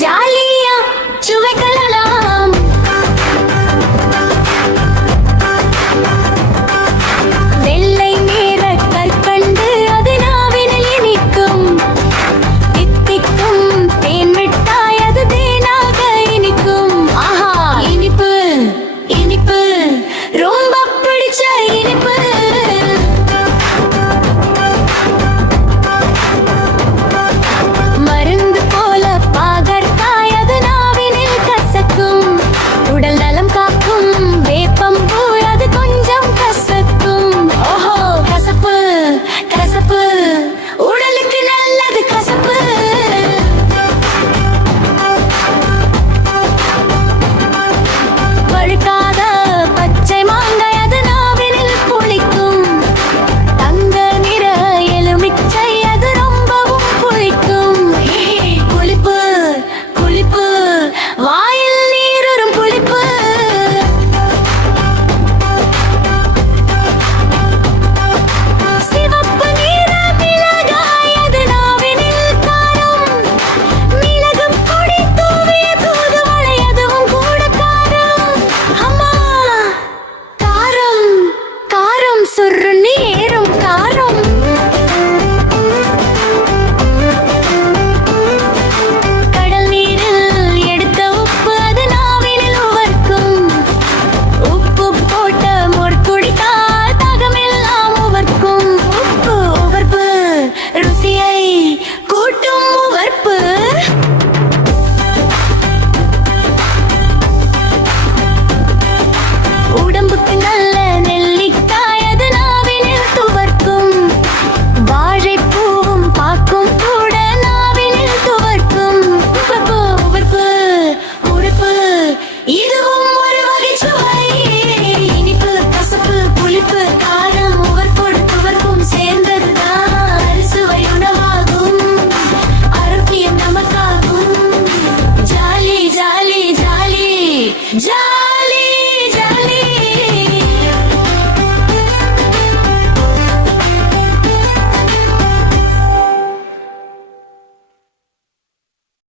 ஜாலியா சுவைக்கலாம். வெள்ளை நிற கற்கண்டு அது நாவினில் இனிக்கும். தித்திக்கும் தேன் மிட்டாய் அது தேனாக இனிக்கும். ஆஹா, இனிப்பு இனிப்பு ரொம்ப பிடிச்ச இனிப்பு. மருந்து போல பாகற்காய் அது நாவினில் கசக்கும். உடல் நலம் காக்கும் வேப்பம்பூ அது கொஞ்சம் கசக்கும். ஓஹோ, கசப்பு கசப்பு உடலுக்கு நல்லது கசப்பு. பழுக்காத பச்சை மாங்காய் அது நாவினில் புளிக்கும். தங்க நிற எலுமிச்சை அது ரொம்பவும் புளிக்கும். புளிப்பு புளிப்பு வாயில் நீருறும் புளிப்பு. சிவப்பு நிற மிளகாய் அது நாவினில் காரம். மிளகு பொடி தூவிய தூதுவளை அதுவும் கூட காரம். அம்மா, காரம் காரம் சுருன்னு ஏறும் காரம். கடல் நீரில் எடுத்த உப்பு அது நாவினில் உவர்க்கும். உப்பு போட்ட மோர் குடித்தால் தாகமெல்லாம் உவர்க்கும். உப்பு உவர்ப்பு ருசியை கூட்டும் உவர்ப்பு. உடம்புக்கு நல்ல நெல்லிக்காய் அது நாவினில் துவர்க்கும். வாழைப்பூவும் பாக்கும் கூட நாவினில் துவர்க்கும். உவர்ப்பு உவர்ப்பு உறுப்பு இதுவும் ஒரு வகை சுவை. இனிப்பு கசப்பு புளிப்பு காரம் உவர்ப்போடு துவர்ப்பும் சேர்ந்ததுதான் அறுசுவை உணவாகும். ஆரோக்கியம் நமக்காகும். Jolly jolly jolly jolly.